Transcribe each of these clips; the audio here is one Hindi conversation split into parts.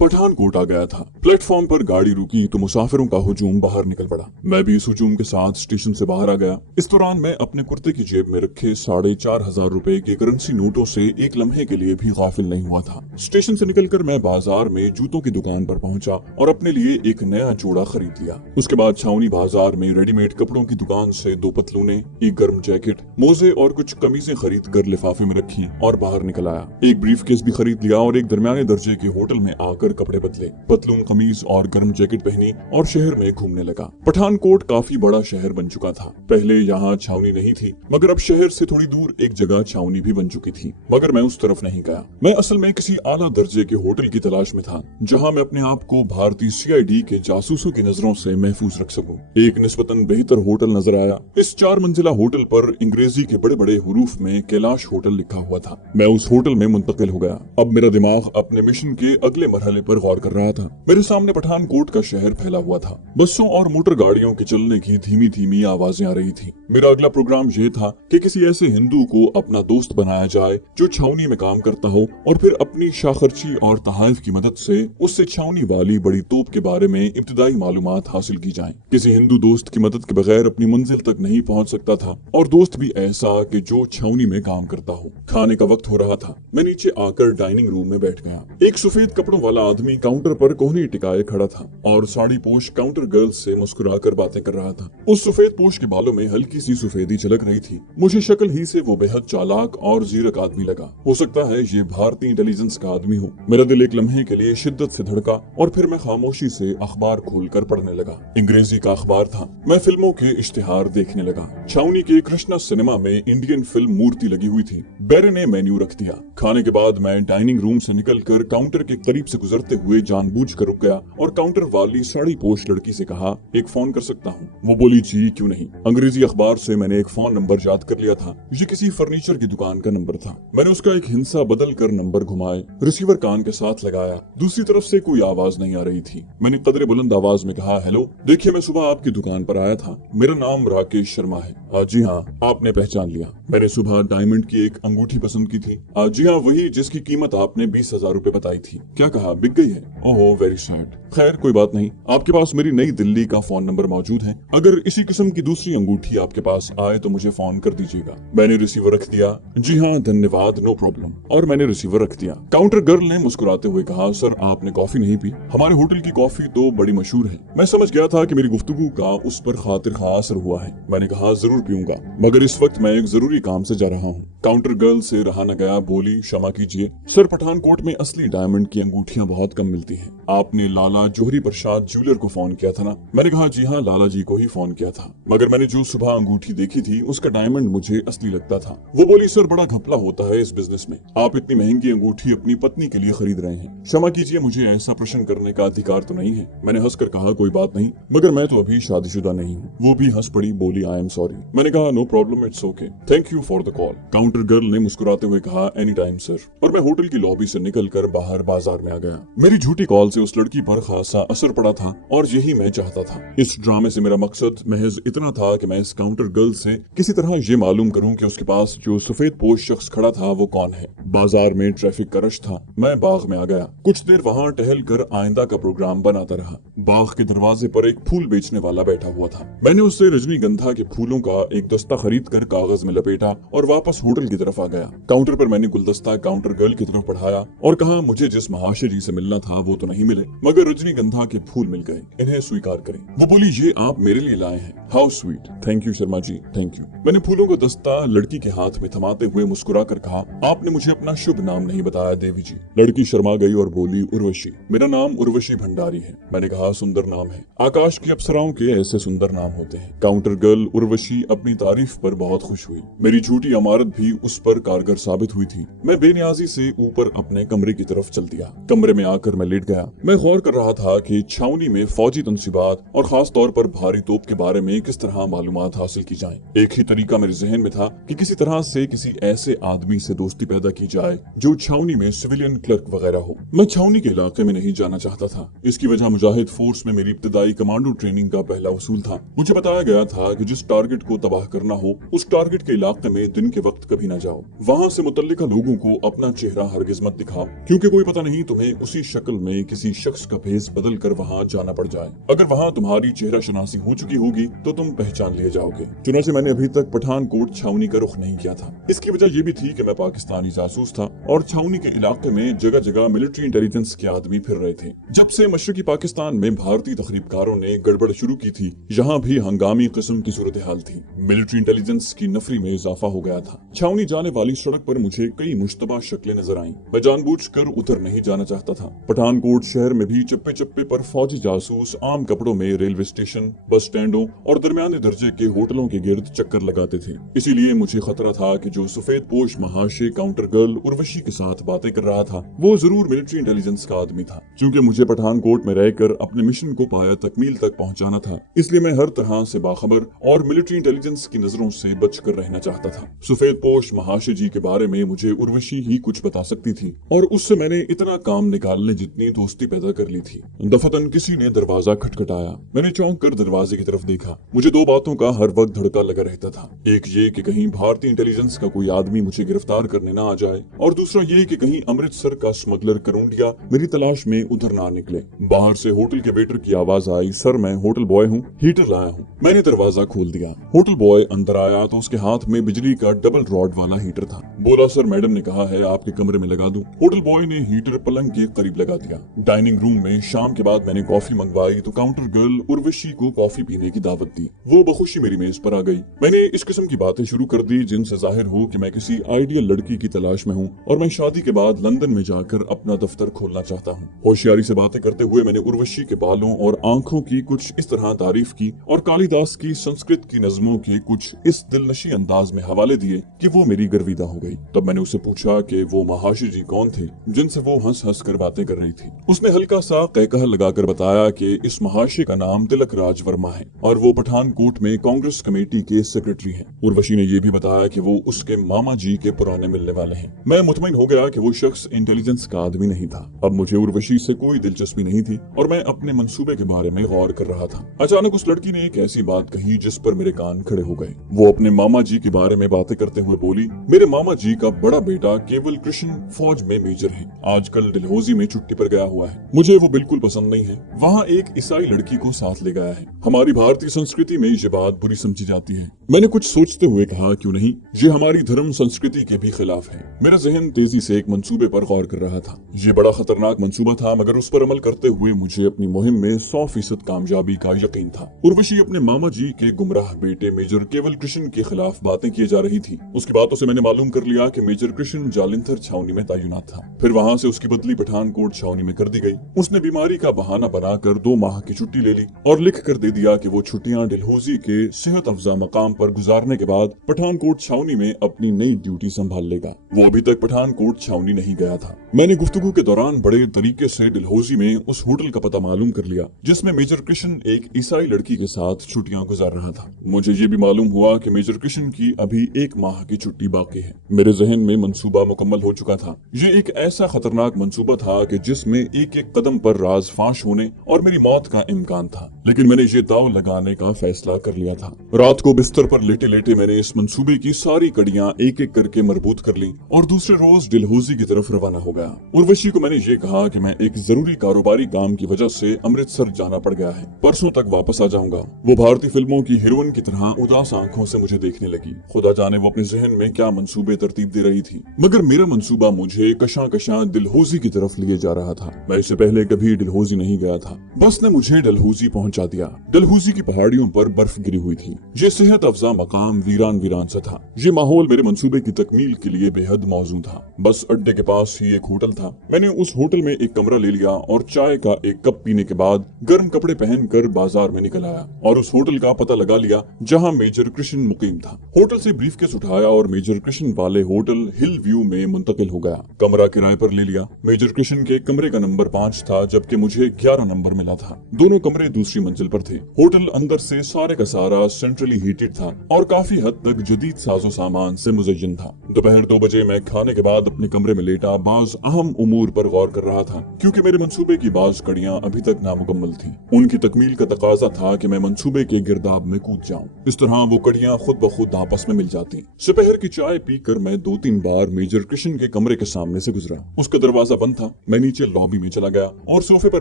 पठानकोट आ गया था। प्लेटफॉर्म पर गाड़ी रुकी तो मुसाफिरों का हुजूम बाहर निकल पड़ा। मैं भी इस हुजूम के साथ स्टेशन से बाहर आ गया। इस दौरान मैं अपने कुर्ते की जेब में रखे 4,500 रुपए के करेंसी नोटों से एक लम्हे के लिए भी गाफिल नहीं हुआ था। स्टेशन से निकलकर मैं बाजार में जूतों की दुकान पर पहुंचा और अपने लिए एक नया जोड़ा खरीद लिया। उसके बाद छावनी बाजार में रेडीमेड कपड़ों की दुकान से 2 पतलूने, एक गर्म जैकेट, मोजे और कुछ कमीजें खरीद कर लिफाफे में रखी और बाहर निकल आया। एक ब्रीफकेस भी खरीद लिया और एक दरमियाने दर्जे के होटल में आकर कपड़े बदले, पतलून कमीज और गर्म जैकेट पहनी और शहर में घूमने लगा। पठानकोट काफी बड़ा शहर बन चुका था। पहले यहाँ छावनी नहीं थी, मगर अब शहर से थोड़ी दूर एक जगह छावनी भी बन चुकी थी, मगर मैं उस तरफ नहीं गया। मैं असल में किसी आला दर्जे के होटल की तलाश में था, जहाँ मैं अपने आप को भारतीय CID के जासूसों की नजरों से महफूज रख सकूं। एक निस्बतन बेहतर होटल नजर आया। इस 4 मंजिला होटल पर अंग्रेजी के बड़े बड़े हुरूफ में कैलाश होटल लिखा हुआ था। मैं उस होटल में मुंतकिल हो गया। अब मेरा दिमाग अपने मिशन के अगले मरहले पर गौर कर रहा था। मेरे सामने पठानकोट का शहर फैला हुआ था। बसों और मोटर गाड़ियों के चलने की धीमी धीमी आवाजें आ रही थी। मेरा अगला प्रोग्राम ये था कि किसी ऐसे हिंदू को अपना दोस्त बनाया जाए जो छावनी में काम करता हो और फिर अपनी शाखर्ची और तहाइफ की मदद से उससे छावनी वाली बड़ी तोप के बारे में इब्तिदाई मालूमात हासिल की जाए। किसी हिंदू दोस्त की मदद के बगैर अपनी मंजिल तक नहीं पहुंच सकता था, और दोस्त भी ऐसा कि जो छावनी में काम करता हो। खाने का वक्त हो रहा था। मैं नीचे आकर डाइनिंग रूम में बैठ गया। एक सफेद कपड़ों वाला आदमी काउंटर पर कोहनी टिकाए खड़ा था और साड़ी पोश काउंटर गर्ल से मुस्कुराकर बातें कर रहा था। उस सफेद पोश के बालों में हल्की सी सफेदी झलक रही थी। मुझे शक्ल ही से वो बेहद चालाक और जीरक आदमी लगा। हो सकता है ये भारतीय इंटेलिजेंस का आदमी हो। मेरा दिल एक लम्हे के लिए शिद्दत से धड़का और फिर मैं खामोशी से अखबार खोलकर पढ़ने लगा। अंग्रेजी का अखबार था। मैं फिल्मों के इश्तिहार देखने लगा। छावनी के कृष्णा सिनेमा में इंडियन फिल्म मूर्ति लगी हुई थी। बैरे ने मेन्यू रख दिया। खाने के बाद मैं डाइनिंग रूम से निकलकर काउंटर के करीब से गुजरते हुए जानबूझकर रुक गया और काउंटर वाली साड़ी पोश लड़की से कहा, एक फोन कर सकता हूँ? वो बोली, जी क्यों नहीं। अंग्रेजी अखबार से मैंने एक फोन नंबर याद कर लिया था। ये किसी फर्नीचर की दुकान का नंबर था। मैंने उसका एक हिंसा बदल कर नंबर घुमाए, रिसीवर कान के साथ लगाया। दूसरी तरफ से कोई आवाज नहीं आ रही थी। मैंने कदरे बुलंद आवाज में कहा, हेलो, देखिए मैं सुबह आपकी दुकान पर आया था। मेरा नाम राकेश शर्मा है। जी हाँ, आपने पहचान लिया। मैंने सुबह डायमंड की एक अंगूठी पसंद की थी। जी हाँ, वही जिसकी कीमत आपने 20,000 रुपए बताई थी। क्या कहा, बिक गई है? ओहो, वेरी सैड। खैर कोई बात नहीं, आपके पास मेरी नई दिल्ली का फोन नंबर मौजूद है। अगर इसी किस्म की दूसरी अंगूठी आपके पास आए तो मुझे फोन कर दीजिएगा। मैंने रिसीवर रख दिया। जी हाँ, धन्यवाद, नो प्रॉब्लम। और मैंने रिसीवर रख दिया। काउंटर गर्ल ने मुस्कुराते हुए कहा, सर आपने कॉफी नहीं पी? हमारे होटल की कॉफी तो बड़ी मशहूर है। मैं समझ गया था कि मेरी गुफ्तगू का उस पर खातिर खा असर हुआ है। मैंने कहा, जरूर पीऊंगा, मगर इस वक्त मैं एक जरूरी काम से जा रहा हूँ। काउंटर गर्ल से रहा न गया, बोली, क्षमा कीजिए सर, पठानकोट में असली डायमंड की अंगूठियां बहुत कम मिलती हैं। आपने लाला जोहरी प्रसाद ज्वेलर को फोन किया था ना? मैंने कहा, जी हाँ, लाला जी को ही फोन किया था, मगर मैंने जो सुबह अंगूठी देखी थी उसका डायमंड मुझे असली लगता था। वो बोली, सर बड़ा घपला होता है इस बिजनेस में। आप इतनी महंगी अंगूठी अपनी पत्नी के लिए खरीद रहे हैं। क्षमा कीजिए, मुझे ऐसा प्रश्न करने का अधिकार तो नहीं है। मैंने हंसकर कहा, कोई बात नहीं, मगर मैं तो अभी शादीशुदा नहीं हूँ। वो भी हंस पड़ी, बोली, आई एम सॉरी। मैंने कहा, no problem, it's okay, thank you for the call. Counter girl ने मुस्कुराते हुए कहा, एनी टाइम सर। और मैं होटल की लॉबी से निकलकर बाहर बाजार में आ गया। मेरी झूठी कॉल से उस लड़की पर खासा असर पड़ा था और यही मैं चाहता था। इस ड्रामे से मेरा मकसद महज इतना था कि मैं इस काउंटर गर्ल से किसी तरह ये मालूम करूं कि उसके पास जो सफेद पोश शख्स खड़ा था वो कौन है। बाजार में ट्रैफिक का रश था। मैं बाग में आ गया। कुछ देर वहाँ टहल कर आइंदा का प्रोग्राम बनाता रहा। बाग के दरवाजे पर एक फूल बेचने वाला बैठा हुआ था। मैंने उससे रजनीगंधा के फूलों का एक दस्ता खरीद कर कागज में लपेटा और वापस होटल की तरफ आ गया। काउंटर पर मैंने गुलदस्ता काउंटर गर्ल की तरफ बढ़ाया और कहा, मुझे जिस महाशय से मिलना था वो तो नहीं मिले, मगर रजनीगंधा के फूल मिल गए, इन्हें स्वीकार करें। वो बोली, ये आप मेरे लिए लाए हैं, how sweet. Thank you Sharma ji, thank you. मैंने फूलों का दस्ता लड़की के हाथ में थमाते हुए मुस्कुरा कर कहा, आपने मुझे अपना शुभ नाम नहीं बताया देवी जी। लड़की शर्मा गई और बोली, उर्वशी। मेरा नाम उर्वशी भंडारी है। मैंने कहा, सुंदर नाम है, आकाश की अप्सराओं के ऐसे सुंदर नाम होते हैं। काउंटर गर्ल उर्वशी अपनी तारीफ पर बहुत खुश हुई। मेरी झूठी अमारत भी उस पर कारगर साबित हुई थी। मैं बेनियाजी से ऊपर अपने कमरे की तरफ चल दिया। कमरे में आकर मैं लेट गया। मैं गौर कर रहा था कि छावनी में फौजी तंसीबात और खास तौर पर भारी तोप के बारे में किस तरह मालूमात हासिल की जाएं। एक ही तरीका मेरे जहन में था कि किसी तरह से किसी ऐसे आदमी से दोस्ती पैदा की जाए जो छावनी में सिविलियन क्लर्क वगैरह हो। मैं छावनी के इलाके में नहीं जाना चाहता था। इसकी वजह मुजाहिद फोर्स में मेरी इब्तिदाई कमांडो ट्रेनिंग का पहला उसूल था। मुझे बताया गया था कि जिस टारगेट को तबाह करना हो उस टारगेट के इलाके में दिन के वक्त कभी न जाओ। वहाँ से मुतल्लिका लोगों को अपना चेहरा हरगिज मत दिखाओ, क्योंकि कोई पता नहीं तुम्हें उसी शक्ल में किसी शख्स का भेस बदल कर वहाँ जाना पड़ जाए। अगर वहाँ तुम्हारी चेहरा शनासी हो चुकी होगी तो तुम पहचान लिए जाओगे। चुनांचे मैंने अभी तक पठानकोट छावनी का रुख नहीं किया था। इसकी वजह यह भी थी कि मैं पाकिस्तानी जासूस था और छावनी के इलाके में जगह जगह मिलिट्री इंटेलिजेंस के आदमी फिर रहे थे। जब से मशरकी पाकिस्तान में भारतीय तखरीबकारों ने गड़बड़ शुरू की थी, यहाँ भी हंगामी किस्म की सूरत हाल थी। मिलिट्री इंटेलिजेंस की नफरी में इजाफा हो गया था। छावनी जाने वाली सड़क पर मुझे कई मुश्तबा शक्लें नजर आईं। मैं जानबूझकर उधर नहीं जाना चाहता था। पठानकोट शहर में भी चप्पे चप्पे पर फौजी जासूस आम कपड़ों में रेलवे स्टेशन, बस स्टैंडों और दरमियाने दर्जे के होटलों के गिर्द चक्कर लगाते थे। इसीलिए मुझे खतरा था कि जो सफेद पोश महाशय काउंटर गर्ल उर्वशी के साथ बातें कर रहा था, वो जरूर मिलिट्री इंटेलिजेंस का आदमी था। क्योंकि मुझे पठानकोट में रहकर अपने मिशन को पाया तकमील तक पहुंचाना था, इसलिए मैं हर तरह से बाखबर और मिलिट्री इंटेलिजेंस की नजरों से बचकर रहना चाहता था। सफेद पोश महाशय जी के बारे में मुझे उर्वशी ही कुछ बता सकती थी और उससे मैंने इतना काम निकालने जितनी दोस्ती पैदा कर ली थी। दफतन किसी ने दरवाजा खटखटाया। मैंने चौंक कर दरवाजे की तरफ देखा। मुझे दो बातों का हर वक्त धड़का लगा रहता था। एक ये कि कहीं भारतीय इंटेलिजेंस का कोई आदमी मुझे गिरफ्तार करने ना आ जाए, और दूसरा ये कि कहीं अमृतसर का स्मगलर करुंडिया मेरी तलाश में उधर ना निकले। बाहर से होटल के वेटर की आवाज आई, सर मैं होटल बॉय हूँ, हीटर लाया हूँ। मैंने दरवाजा खोल दिया। होटल बॉय अंदर आया तो उसके हाथ में बिजली का डबल रॉड वाला हीटर था। बोला, सर मैडम ने कहा है आपके कमरे में लगा दूं। होटल बॉय ने हीटर पलंग के करीब लगा दिया। डाइनिंग रूम में शाम के बाद मैंने कॉफी मंगवाई तो काउंटर गर्ल उर्वशी को कॉफी पीने की दावत दी। वो बखुशी मेरी मेज पर आ गई। मैंने इस किस्म की बातें शुरू कर दी जिनसे जाहिर हो कि मैं किसी आइडियल लड़की की तलाश में हूँ और मैं शादी के बाद लंदन में जाकर अपना दफ्तर खोलना चाहता हूँ। होशियारी से बातें करते हुए मैंने उर्वशी के बालों और आंखों की कुछ इस तरह तारीफ की और कालिदास की संस्कृत की नज़मों के कुछ इस दिलनशी अंदाज में हवाले दिए कि वो मेरी गर्विदा हो गई। तब मैंने उससे पूछा कि वो महाशय जी कौन थे जिनसे वो हंस हंस कर बातें कर रही थी। उसने हल्का सा कहकहा लगाकर बताया कि इस महाशय का नाम तिलक राज वर्मा है और वो पठानकोट में कांग्रेस कमेटी के सेक्रेटरी हैं। उर्वशी ने यह भी बताया कि वो उसके मामा जी के पुराने मिलने वाले हैं। मैं मुतमईन हो गया कि वो शख्स इंटेलिजेंस का आदमी नहीं था। अब मुझे उर्वशी से कोई दिलचस्पी नहीं थी और मैं अपने मंसूबे के बारे में गौर कर रहा था। अचानक उस लड़की ने एक ऐसी बात कही जिस पर मेरे कान खड़े हो गए। वो अपने मामा जी के बारे में बातें करते हुए बोली, मेरे मामा जी का बड़ा बेटा केवल कृष्ण फौज में मेजर है, आजकल डलहौजी में छुट्टी पर गया हुआ है। मुझे वो बिल्कुल पसंद नहीं है। वहाँ एक ईसाई लड़की को साथ ले गया है। हमारी भारतीय संस्कृति में ये बात बुरी समझी जाती है। मैंने कुछ सोचते हुए कहा, क्यों नहीं, ये हमारी धर्म संस्कृति के भी खिलाफ है। मेरा जहन तेजी से एक मंसूबे पर गौर कर रहा था। ये बड़ा खतरनाक मंसूबा था, मगर उस पर अमल करते हुए मुझे अपनी मुहिम में 100% कामयाबी का यकीन था। उर्वशी अपने मामा जी के गुमराह बेटे मेजर केवल कृष्ण के खिलाफ बातें किए जा रही थी। उसकी बातों से मैंने मालूम कर लिया कि मेजर कृष्ण जालिंधर छावनी में तैनात था। फिर वहाँ से उसकी बदली पठानकोट छावनी में कर दी गई। उसने बीमारी का बहाना बनाकर 2 माह की छुट्टी ले ली और लिख कर दे दिया कि वो छुट्टियां डलहौजी के सेहत अफजा मकाम पर गुजारने के बाद पठानकोट छावनी में अपनी नई ड्यूटी संभाल लेगा। वो अभी तक पठानकोट छावनी नहीं गया था। मैंने गुफ्तगू के दौरान बड़े तरीके से डलहौजी में उस होटल का पता मालूम कर लिया जिसमें मेजर कृष्ण एक ईसाई लड़की के साथ छुट्टियां गुजार रहा था। मुझे ये भी मालूम हुआ कि मेजर कृष्ण की अभी 1 माह की छुट्टी बाकी है। मेरे जहन में मंसूबा मुकम्मल हो चुका था। ये एक ऐसा खतरनाक मंसूबा था कि जिसमें एक एक कदम पर राज फाश होने और मेरी मौत का इम्कान था, लेकिन मैंने ये दाव लगाने का फैसला कर लिया था। रात को बिस्तर पर लेटे लेटे मैंने इस मंसूबे की सारी कड़ियां एक एक करके मरबूत कर ली और दूसरे रोज डलहौजी की तरफ रवाना हो गया। उर्वशी को मैंने ये कहा कि मैं एक जरूरी कारोबारी काम की वजह से अमृतसर जाना पड़ गया है, परसों तक वापस आ जाऊंगा। वो भारतीय फिल्मों की हीरोइन की तरह उदास आंखों से मुझे देखने लगी। खुदा जाने वो अपने जहन में क्या मंसूबे तरतीब दे रही थी, मगर मेरा मंसूबा मुझे कशा कशा डलहौजी की तरफ लिए जा रहा था। मैं इससे पहले कभी डलहौजी नहीं गया था। बस ने मुझे डलहौजी पहुंचा दिया। डलहौजी की पहाड़ियों पर बर्फ गिरी हुई थी। ये सेहत अफजा मकाम वीरान वीरान सा था। ये माहौल मेरे मंसूबे की तकमील के लिए बेहद मौजूद था। बस अड्डे के पास ही एक होटल था। मैंने उस होटल में एक कमरा ले लिया और चाय का एक कप पीने के बाद गर्म कपड़े पहनकर बाजार में निकल आया और उस होटल का पता लगा लिया जहां मेजर कृष्ण मुकीम था। होटल से ब्रीफकेस उठाया और मेजर कृष्ण वाले होटल हिल व्यू में मुंतकिल हो गया। कमरा किराए पर ले लिया। मेजर कृष्ण के कमरे का नंबर 5 था, जबकि मुझे 11 नंबर मिला था। दोनों कमरे दूसरी ऊंची मंजिल पर थे। होटल अंदर से सारे का सारा सेंट्रली हीटेड था और काफी हद तक जदीद साजो सामान से मुज़य्यन था। दोपहर 2 बजे मैं खाने के बाद अपने कमरे में लेटा बाज अहम उमूर पर गौर कर रहा था, क्योंकि मेरे मंसूबे की बाज कड़ियां अभी तक नामुकम्मल थी। उनकी तकमील का तकाजा था कि मैं मंसूबे के गिरदाब में कूद जाऊं। इस तरह वो कड़ियां खुद ब खुद आपस में मिल जाती। दोपहर की चाय पीकर मैं 2-3 बार मेजर कृष्ण के कमरे के सामने से गुजरा। उसका दरवाजा बंद था। मैं नीचे लॉबी में चला गया और सोफे पर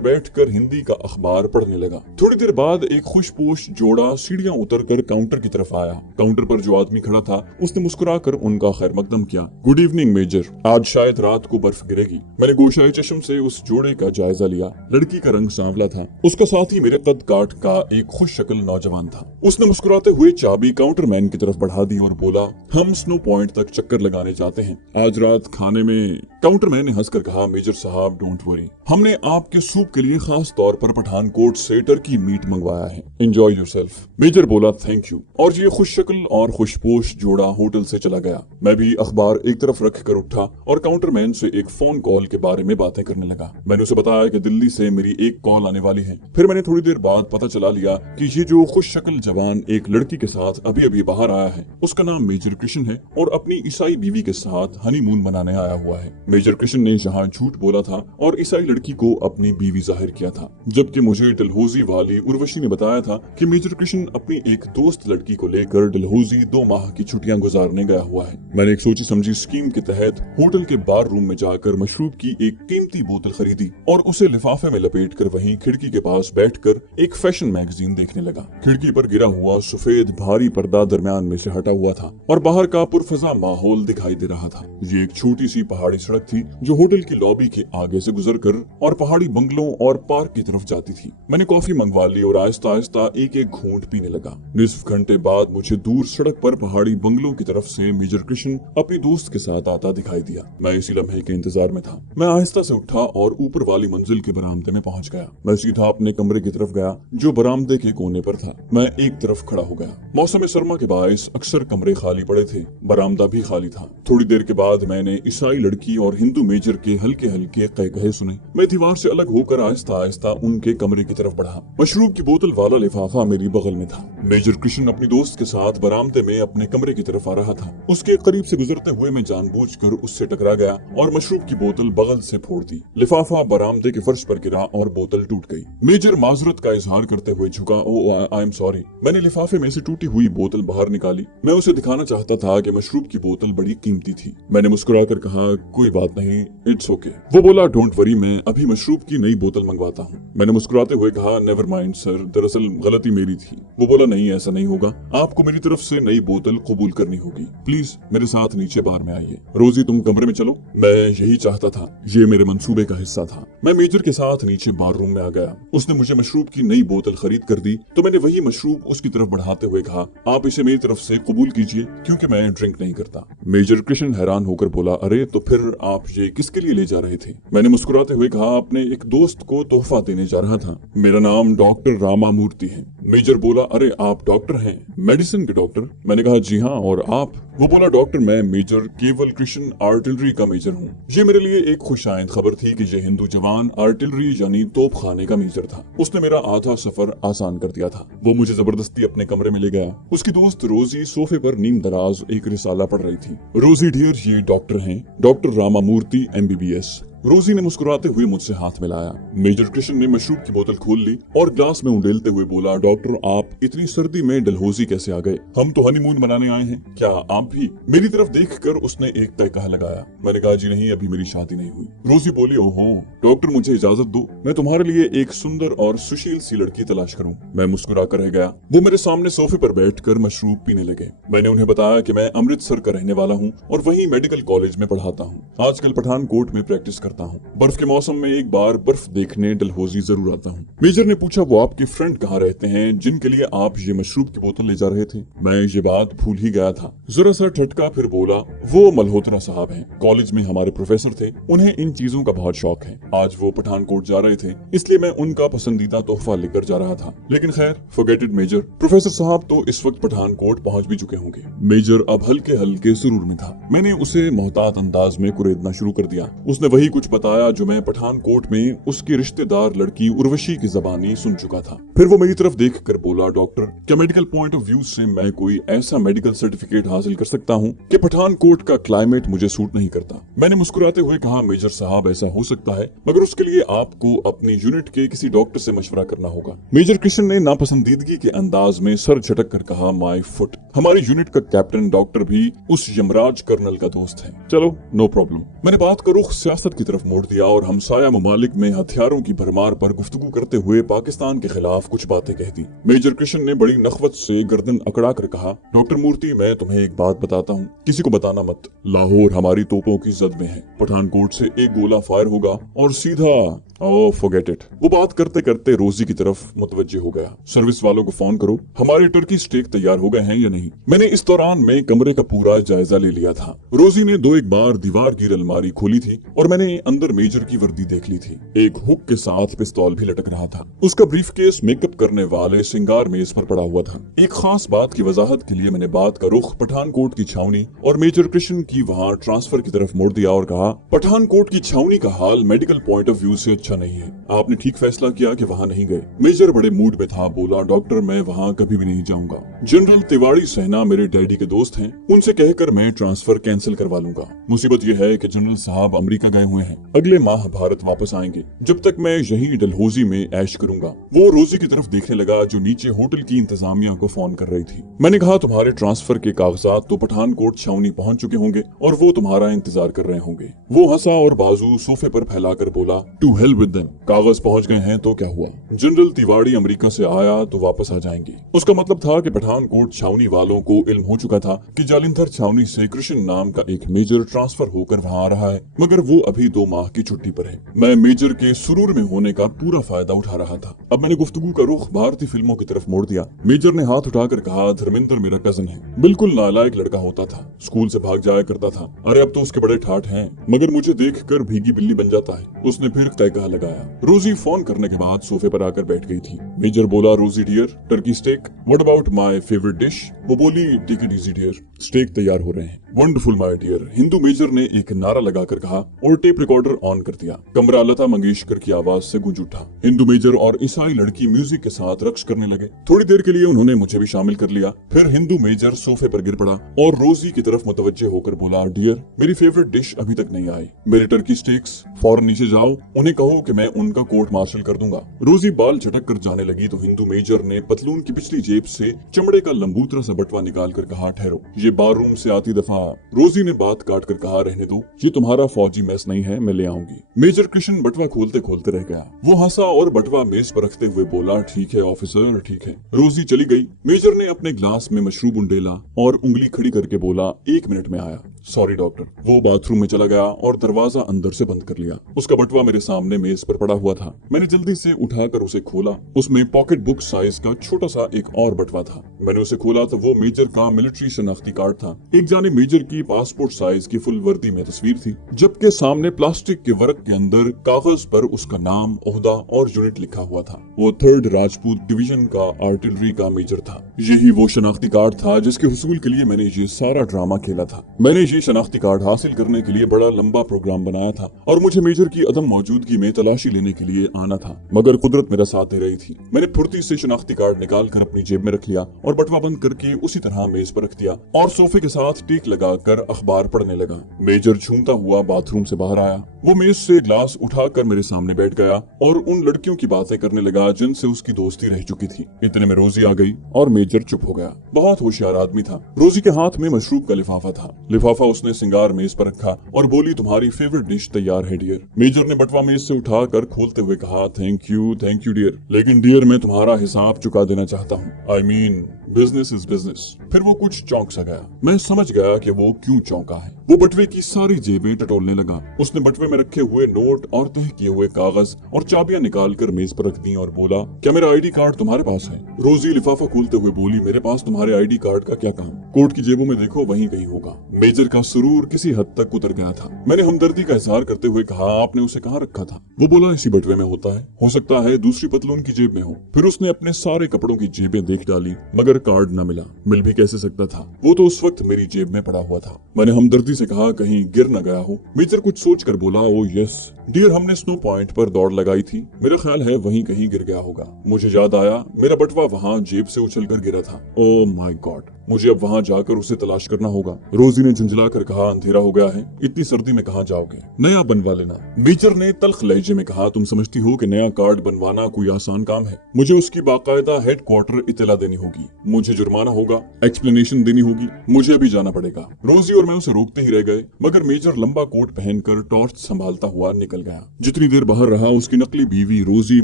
बैठकर हिंदी का अखबार पढ़ने लगा। थोड़ी देर बाद एक खुशपोश जोड़ा सीढ़ियां उतरकर काउंटर की तरफ आया। काउंटर पर जो आदमी खड़ा था उसने मुस्कुराकर उनका खैर मकदम किया। गुड इवनिंग मेजर, आज शायद रात को बर्फ गिरेगी। मैंने गोशाए चश्म से उस जोड़े का जायजा लिया। लड़की का रंग सांवला था। उसका साथी मेरे कद काट का एक खुश शक्ल नौजवान था। उसने मुस्कुराते हुए चाबी काउंटरमैन की तरफ बढ़ा दी और बोला, हम स्नो पॉइंट तक चक्कर लगाने जाते हैं। आज रात खाने में। काउंटरमैन ने हंसकर कहा, मेजर साहब डोंट वरी, हमने आपके सूप के लिए खास तौर पर पठानकोट से टर्की मीट मंगवाया है। Enjoy yourself. मेजर बोला, थैंक यू, और ये खुश शक्ल और खुशपोश जोड़ा होटल से चला गया। मैं भी अखबार एक तरफ रख कर उठा और काउंटरमैन से एक फोन कॉल के बारे में बातें करने लगा। मैंने उसे बताया कि दिल्ली से मेरी एक कॉल आने वाली है। फिर मैंने थोड़ी देर बाद पता चला लिया कि ये जो खुश शक्ल जवान एक लड़की के साथ अभी अभी बाहर आया है, उसका नाम मेजर कृष्ण है और अपनी ईसाई बीवी के साथ हनीमून मनाने आया हुआ है। मेजर कृष्ण ने जहाँ झूठ बोला था और ईसाई लड़की को अपनी बीवी जाहिर किया था, जबकि मुझे डलहौजी वाली उर्वशी ने बताया था कि मेजर कृष्ण अपनी एक दोस्त लड़की को लेकर डलहौजी 2 माह की छुट्टियां गुजारने गया हुआ है। मैंने एक सोची समझी स्कीम के तहत होटल के बार रूम में जाकर मशरूब की एक कीमती बोतल खरीदी और उसे लिफाफे में लपेटकर वहीं खिड़की के पास बैठकर एक फैशन मैगजीन देखने लगा। खिड़की पर गिरा हुआ सफेद भारी पर्दा दरमियान में से हटा हुआ था और बाहर का पुरफजा माहौल दिखाई दे रहा था। ये एक छोटी सी पहाड़ी सड़क थी जो होटल की लॉबी के आगे से गुजरकर और पहाड़ी बंगलों और पार्क की तरफ जाती थी। मैंने कॉफी मंगवा ली और आहिस्ता आहिस्ता एक एक घूंट पीने लगा। निस्फ घंटे बाद मुझे दूर सड़क पर पहाड़ी बंगलों की तरफ से मेजर कृष्ण अपनी दोस्त के साथ आता दिखाई दिया। मैं इसी लम्हे के इंतजार में था। मैं आहिस्ता से उठा और ऊपर वाली मंजिल के बरामदे में पहुंच गया। मैं सीधा अपने कमरे की तरफ गया जो बरामदे के कोने पर था। मैं एक तरफ खड़ा हो गया। मौसम सरमा के बायस अक्सर कमरे खाली पड़े थे, बरामदा भी खाली था। थोड़ी देर के बाद मैंने ईसाई लड़की और हिंदू मेजर के हल्के हल्के कहे सुने। मैं दीवार से अलग होकर आहिस्ता आहिस्ता उनके कमरे की तरफ बढ़ा। मशरूब की बोतल वाला लिफाफा मेरी बगल में था। मेजर कृष्ण अपनी दोस्त के साथ बरामदे में अपने कमरे की तरफ आ रहा था। उसके करीब से गुजरते हुए मैं जानबूझकर उससे टकरा गया और मशरूब की बोतल बगल से फोड़ दी। लिफाफा बरामदे के फर्श पर गिरा और बोतल टूट गई। मेजर माजरत का इजहार करते हुए झुका। ओ आई एम सॉरी। मैंने लिफाफे में से टूटी हुई बोतल बाहर निकाली। मैं उसे दिखाना चाहता था कि मशरूब की बोतल बड़ी कीमती थी। मैंने मुस्कुराकर कहा, कोई बात नहीं, इट्स ओके। वो बोला, डोंट वरी, मैं अभी मशरूब की नई बोतल मंगवाता हूँ। मैंने मुस्कुराते हुए कहा, नेवर माइंड सर, दरअसल गलती मेरी थी। वो बोला, नहीं ऐसा नहीं होगा, आपको मेरी तरफ से नई बोतल कबूल करनी होगी। प्लीज मेरे साथ नीचे बार में आइए। रोजी तुम कमरे में चलो। मैं यही चाहता था, ये मेरे मंसूबे का हिस्सा था। मैं मेजर के साथ नीचे बार रूम में आ गया। उसने मुझे मशरूब की नई बोतल खरीद कर दी तो मैंने वही मशरूब उसकी तरफ बढ़ाते हुए कहा, आप इसे मेरी तरफ से कबूल कीजिए क्योंकि मैं ड्रिंक नहीं करता। मेजर कृष्ण हैरान होकर बोला, अरे तो फिर आप ये किसके लिए ले जा रहे थे? मैंने मुस्कुराते हुए कहा, अपने एक दोस्त को तोहफा देने जा रहा था। मेरा नाम डॉक्टर रामा मूर्ति है। मेजर बोला, अरे आप डॉक्टर हैं, मेडिसिन के डॉक्टर? मैंने कहा, जी हाँ, और आप? वो बोला, डॉक्टर मैं मेजर केवल कृष्ण आर्टिलरी का मेजर हूँ। ये मेरे लिए एक खुशाइंद खबर थी कि ये हिंदू जवान आर्टिलरी यानी तोप खाने का मेजर था। उसने मेरा आधा सफर आसान कर दिया था। वो मुझे जबरदस्ती अपने कमरे में ले गया। उसकी दोस्त रोजी सोफे पर नीम दराज एक रिसाला पढ़ रही थी। रोजी डियर, ये डॉक्टर हैं, डॉक्टर रामा मूर्ति MBBS। रोजी ने मुस्कुराते हुए मुझसे हाथ मिलाया। मेजर कृष्ण ने मशरूब की बोतल खोल ली और ग्लास में उंडेलते हुए बोला, डॉक्टर आप इतनी सर्दी में डलहौजी कैसे आ गए? हम तो हनीमून मनाने आए हैं, क्या आप भी? मेरी तरफ देखकर उसने एक तहका लगाया। मैंने कहा, जी नहीं, अभी मेरी शादी नहीं हुई। रोजी बोली, ओहो डॉक्टर मुझे इजाजत दो, मैं तुम्हारे लिए एक सुंदर और सुशील सी लड़की तलाश करूं। मैं मुस्कुरा कर रह गया। वो मेरे सामने सोफे पर बैठकर मशरूब पीने लगे। मैंने उन्हें बताया कि मैं अमृतसर का रहने वाला हूँ और वहीं मेडिकल कॉलेज में पढ़ाता हूँ। आजकल पठानकोट में प्रैक्टिस करता हूँ। बर्फ के मौसम में एक बार बर्फ देखने डलहौजी जरूर आता हूँ। मेजर ने पूछा, वो आपके फ्रेंड कहाँ रहते हैं जिनके लिए आप ये मशरूब की बोतल ले जा रहे थे? मैं ये बात भूल ही गया था। जरा सा ठटका, फिर बोला, वो मल्होत्रा साहब हैं, कॉलेज में हमारे प्रोफेसर थे, उन्हें इन चीजों का बहुत शौक है। आज वो पठानकोट जा रहे थे इसलिए मैं उनका पसंदीदा तोहफा लेकर जा रहा था। लेकिन खैर फॉरगेट इट मेजर, प्रोफेसर साहब तो इस वक्त पठानकोट पहुंच भी चुके होंगे। मेजर अब हल्के हल्के सुरूर में था। मैंने उसे मोहतात अंदाज में कुरेदना शुरू कर दिया। उसने वही कुछ बताया जो मैं पठानकोट में उसकी रिश्तेदार लड़की उर्वशी की ज़बानी सुन चुका था। फिर वो मेरी तरफ देख कर बोला, डॉक्टर क्या मेडिकल पॉइंट ऑफ व्यू से मैं कोई ऐसा मेडिकल सर्टिफिकेट हासिल कर सकता हूँ कि पठानकोट का क्लाइमेट मुझे सूट नहीं करता। मैंने मुस्कुराते हुए कहा, मेजर साहब ऐसा हो सकता है, मगर उसके लिए आपको अपनी यूनिट के किसी डॉक्टर से मशवरा करना होगा। मेजर कृष्ण ने नापसंदीदगी के अंदाज में सर झटक कर कहा, माय फुट। हमारी यूनिट का कैप्टन डॉक्टर भी उस यमराज कर्नल का दोस्त है। चलो नो प्रॉब्लम। मैंने बात का रुख सियासत की तरफ मोड़ दिया और हमसाया ममालिक में हथियारों की भरमार पर गुफ्तगू करते हुए पाकिस्तान के खिलाफ कुछ बातें कह दी। मेजर कृष्ण ने बड़ी नखवत से गर्दन अकड़ा कर कहा, डॉक्टर मूर्ति मैं तुम्हें एक बात बताता हूँ, किसी को बताना मत। लाहौर हमारी तोपों की जद में है। पठानकोट से एक गोला फायर होगा और सीधा ओह फॉरगेट इट। वो बात करते करते रोजी की तरफ मुतवज्जे हो गया। सर्विस वालों को फोन करो, हमारे टर्की स्टेक तैयार हो गए हैं या नहीं। मैंने इस दौरान में कमरे का पूरा जायजा ले लिया था। रोजी ने दो एक बार दीवार की अलमारी खोली थी और मैंने अंदर मेजर की वर्दी देख ली थी। एक हुक के साथ पिस्तौल भी लटक रहा था। उसका ब्रीफकेस मेकअप करने वाले सिंगार मेज पर पड़ा हुआ था। एक खास बात की वजाहत के लिए मैंने बात का रुख पठानकोट की छावनी और मेजर कृष्ण की वहाँ ट्रांसफर की तरफ मोड़ दिया और कहा, पठानकोट की छावनी का हाल मेडिकल पॉइंट ऑफ व्यू से अच्छा नहीं है। आपने ठीक फैसला किया कि वहाँ नहीं गए। मेजर बड़े मूड में था, बोला, डॉक्टर मैं वहाँ कभी भी नहीं जाऊंगा। जनरल तिवाड़ी सहना मेरे डैडी के दोस्त हैं, उनसे कहकर मैं ट्रांसफर कैंसिल करवा लूंगा। मुसीबत यह है कि जनरल साहब अमेरिका गए हुए हैं, अगले माह भारत वापस आएंगे। जब तक मैं यहीं डलहौजी में ऐश करूंगा। वो रोजी की तरफ देखने लगा जो नीचे होटल की इंतजामिया को फोन कर रही थी। मैंने कहा, तुम्हारे ट्रांसफर के कागजात तो पठानकोट छावनी पहुंच चुके होंगे और वो तुम्हारा इंतजार कर रहे होंगे। वो हंसा और बाजू सोफे पर फैलाकर बोला, टू हेल विद देम। कागज पहुंच गए हैं तो क्या हुआ, जनरल तिवाड़ी अमेरिका से आया तो वापस आ जाएंगे। उसका मतलब था कि पठानकोट छावनी वालों को इल्म हो चुका था कि जालिंधर छावनी से कृष्ण नाम का एक मेजर ट्रांसफर होकर वहां आ रहा है, मगर वो अभी 2 माह की छुट्टी पर है। मैं मेजर के सुरूर में होने का पूरा फायदा उठा रहा था। अब मैंने गुफ्तगू का रुख भारतीय फिल्मों की तरफ मोड़ दिया। मेजर ने हाथ उठाकर कहा, धर्मेंद्र मेरा कजन है, बिल्कुल नालायक लड़का होता था, स्कूल से भाग जाया करता था। अरे अब तो उसके बड़े ठाठ हैं, मगर मुझे देख कर भीगी बिल्ली बन जाता है। उसने फिर तहका लगाया। रोजी फोन करने के बाद सोफे पर आकर बैठ गई थी। मेजर बोला, Rosie dear, turkey steak, what about my favourite dish. वो बोली, take it easy dear, steak तैयार हो रहे हैं। Wonderful my dear, Hindu major ने एक नारा लगाकर कहा और टेप रिकॉर्डर ऑन कर दिया। कमरा लता मंगेशकर की आवाज से गूंज उठा। हिंदू मेजर और ईसाई लड़की म्यूजिक के साथ रक्स करने लगे। थोड़ी देर के लिए उन्होंने मुझे भी शामिल कर लिया। फिर हिंदू मेजर सोफे पर गिर पड़ा और रोजी की तरफ मुतवज्जे होकर बोला, डियर मेरी फेवरेट डिश अभी तक नहीं आई, मेरे टर्की स्टेक्स। फौरन नीचे जाओ, उन्हें कहो कि मैं उनका कोर्ट मार्शल कर दूंगा। रोजी बाल झटक कर जाने लगी तो हिंदू मेजर ने पतलून की पिछली जेब से चमड़े का लंबूतरा सा बटवा निकाल कर कहा, ठहरो, ये बाररूम से आती दफा। रोजी ने बात काट कर कहा, रहने दो, ये तुम्हारा फौजी मैस नहीं है, मैं ले आऊंगी। मेजर कृष्ण बटवा खोलते खोलते रह गया। वो हंसा और बटवा मेज पर रखते हुए बोला, ठीक है ऑफिसर, ठीक है। रोजी चली गई। मेजर ने अपने ग्लास में मशरूब उंडेला और उंगली खड़ी करके बोला, 1 मिनट में आया। Sorry doctor. वो बाथरूम में चला गया और दरवाजा अंदर से बंद कर लिया। उसका बटवा मेरे सामने मेज पर पड़ा हुआ था। मैंने जल्दी से उठाकर उसे खोला। उसमें पॉकेट बुक साइज का छोटा सा एक और बटवा था। मैंने उसे खोला तो वो मेजर का मिलिट्री शनाख्ती कार्ड था। एक जाने मेजर की पासपोर्ट साइज की फुल वर्दी में तस्वीर थी, जबकि सामने प्लास्टिक के वर्क के अंदर कागज पर उसका नाम, ओहदा और यूनिट लिखा हुआ था। वो 3rd राजपूत डिवीजन का आर्टिलरी का मेजर था। यही वो शनाख्ती कार्ड था जिसके हुसूल के लिए मैंने ये सारा ड्रामा खेला था। मैंने ये शनाख्ती कार्ड हासिल करने के लिए बड़ा लंबा प्रोग्राम बनाया था और मुझे मेजर की अदम मौजूदगी में तलाशी लेने के लिए आना था, मगर कुदरत मेरा साथ दे रही थी। मैंने फुर्ती से शनाख्ती कार्ड निकाल कर अपनी जेब में रख लिया और बटवा बंद करके उसी तरह मेज पर रख दिया और सोफे के साथ टेक लगाकर अखबार पढ़ने लगा। मेजर झूमता हुआ बाथरूम से बाहर आया। वो मेज से ग्लास उठाकर मेरे सामने बैठ गया और उन लड़कियों की बातें करने लगा जिनसे उसकी दोस्ती रह चुकी थी। इतने में रोजी आ गई और मेजर चुप हो गया। बहुत होशियार आदमी था। रोजी के हाथ में मशरूब का लिफाफा था। लिफाफा उसने सिंगार मेज पर रखा और बोली, तुम्हारी फेवरेट डिश तैयार है डियर। मेजर ने बटवा मेज से उठाकर खोलते हुए कहा, थैंक यू डियर, लेकिन डियर मैं तुम्हारा हिसाब चुका देना चाहता हूँ। I mean business is business. फिर वो कुछ चौंक सा गया। मैं समझ गया कि वो क्यों चौंका है। वो बटवे की सारी जेबें टटोलने लगा। उसने बटवे में रखे हुए नोट और तह किए हुए कागज और चाबियां निकाल कर मेज पर रख दी और बोला, क्या मेरा आईडी कार्ड तुम्हारे पास है? रोजी लिफाफा खोलते हुए बोली, मेरे पास तुम्हारे आईडी कार्ड का क्या काम? कोट की जेबों में देखो, वहीं कहीं होगा। मेजर का सुरूर किसी हद तक उतर गया था। मैंने हमदर्दी का इजहार करते हुए कहा, आपने उसे कहाँ रखा था? वो बोला, इसी बटवे में होता है, हो सकता है दूसरी पतलून की जेब में हो। फिर उसने अपने सारे कपड़ों की जेबें देख डाली, मगर कार्ड न मिला। मिल भी कैसे सकता था, वो तो उस वक्त मेरी जेब में पड़ा हुआ था। मैंने हमदर्दी से कहा कहीं गिर न गया हो। मेजर कुछ सोच कर बोला, ओ यस डियर, हमने स्नो पॉइंट पर दौड़ लगाई थी, मेरा ख्याल है वहीं कहीं गिर गया होगा। मुझे याद आया मेरा बटवा वहाँ जेब से उछलकर गिरा था। ओ माय गॉड, मुझे अब वहाँ जाकर उसे तलाश करना होगा। रोजी ने झुंझला कर कहा, अंधेरा हो गया है, इतनी सर्दी में कहाँ जाओगे, नया बनवा लेना। मेजर ने तल्ख लहजे में कहा, तुम समझती हो कि नया कार्ड बनवाना कोई आसान काम है? मुझे उसकी बाकायदा हेडक्वार्टर इत्तला देनी होगी, मुझे जुर्माना होगा, एक्सप्लेनेशन देनी होगी, मुझे अभी जाना पड़ेगा। रोजी और मैं उसे रोकते ही रह गए, मगर मेजर लंबा कोट पहनकर टॉर्च संभालता हुआ निकल गया। जितनी देर बाहर रहा उसकी नकली बीवी रोजी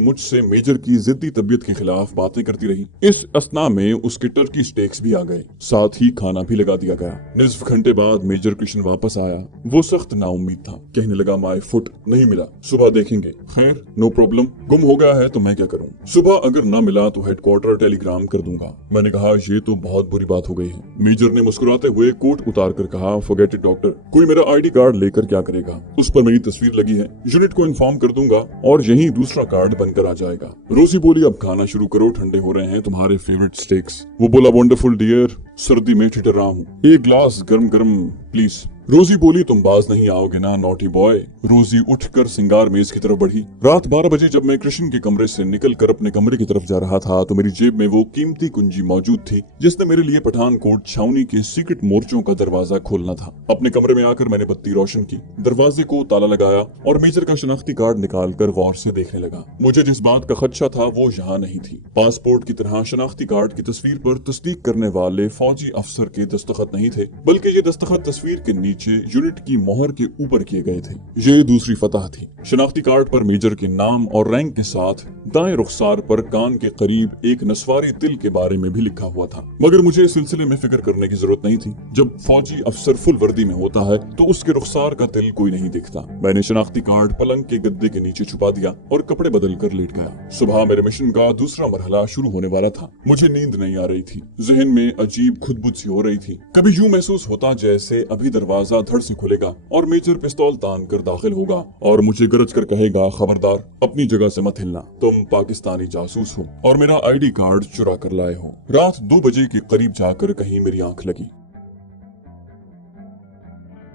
मुझसे मेजर की जिद्दी तबीयत के खिलाफ बातें करती रही। इस असना में उसके टर्की स्टेक्स भी आ गए, साथ ही खाना भी लगा दिया गया। निस्फ घंटे बाद मेजर कृष्ण वापस आया। वो सख्त नाउम्मीद था, कहने लगा माय फुट नहीं मिला, सुबह देखेंगे। खैर नो प्रॉब्लम, गुम हो गया है तो मैं क्या करूं, सुबह अगर ना मिला तो हेडक्वार्टर टेलीग्राम कर दूंगा। मैंने कहा ये तो बहुत बुरी बात हो गई है। मेजर ने मुस्कुराते हुए कोट उतार कर कहा, फॉरगेट इट डॉक्टर, कोई मेरा आईडी कार्ड लेकर क्या करेगा, उस पर मेरी तस्वीर लगी है, यूनिट को इन्फॉर्म कर दूंगा और यही दूसरा कार्ड बनकर आ जाएगा। रोजी बोली, अब खाना शुरू करो, ठंडे हो रहे हैं तुम्हारे फेवरेट स्टेक्स। वो बोला, वंडरफुल डियर, सर्दी में ठिठर रहा हूँ, एक ग्लास गरम गरम प्लीज। रोजी बोली, तुम बाज नहीं आओगे ना नॉटी बॉय। रोजी उठकर सिंगार मेज की तरफ बढ़ी। रात 12 बजे जब मैं कृष्ण के कमरे से निकलकर अपने कमरे की तरफ जा रहा था तो मेरी जेब में वो कीमती कुंजी मौजूद थी जिसने मेरे लिए पठानकोट छावनी के सीक्रेट मोर्चों का दरवाजा खोलना था। अपने कमरे में आकर मैंने बत्ती रोशन की, दरवाजे को ताला लगाया और मेजर का शनाख्ती कार्ड निकाल कर गौर से देखने लगा। मुझे जिस बात का खदशा था वो यहाँ नहीं थी। पासपोर्ट की तरह शनाख्ती कार्ड की तस्वीर पर तस्दीक करने वाले फौजी अफसर के दस्तखत नहीं थे, बल्कि ये दस्तखत तस्वीर के नीचे यूनिट की मोहर के ऊपर किए गए थे। ये दूसरी फतह थी। शनाख्ती कार्ड पर मेजर के नाम और रैंक के साथ दाएं रुखसार पर कान के करीब एक नस्वारी तिल के बारे में भी लिखा हुआ था। मगर मुझे इस सिलसिले में फिक्र करने की जरूरत नहीं थी। जब फौजी अफसर फुल वर्दी में होता है तो उसके रुखसार का तिल कोई नहीं दिखता। मैंने शनाख्ती कार्ड पलंग के गद्दे के नीचे छुपा दिया और कपड़े बदल कर लेट गया। सुबह मेरे मिशन का दूसरा मरहला शुरू होने वाला था। मुझे नींद नहीं आ रही थी, जहन में अजीब खुदबुद सी हो रही थी। कभी यूं महसूस होता जैसे अभी दरवाजा धड़ से खुलेगा और मेजर पिस्तौल तान कर दाखिल होगा और मुझे गरज कर कहेगा, खबरदार अपनी जगह से मत हिलना, तुम पाकिस्तानी जासूस हो और मेरा आईडी कार्ड चुरा कर लाए हो। रात 2 बजे के करीब जाकर कहीं मेरी आंख लगी।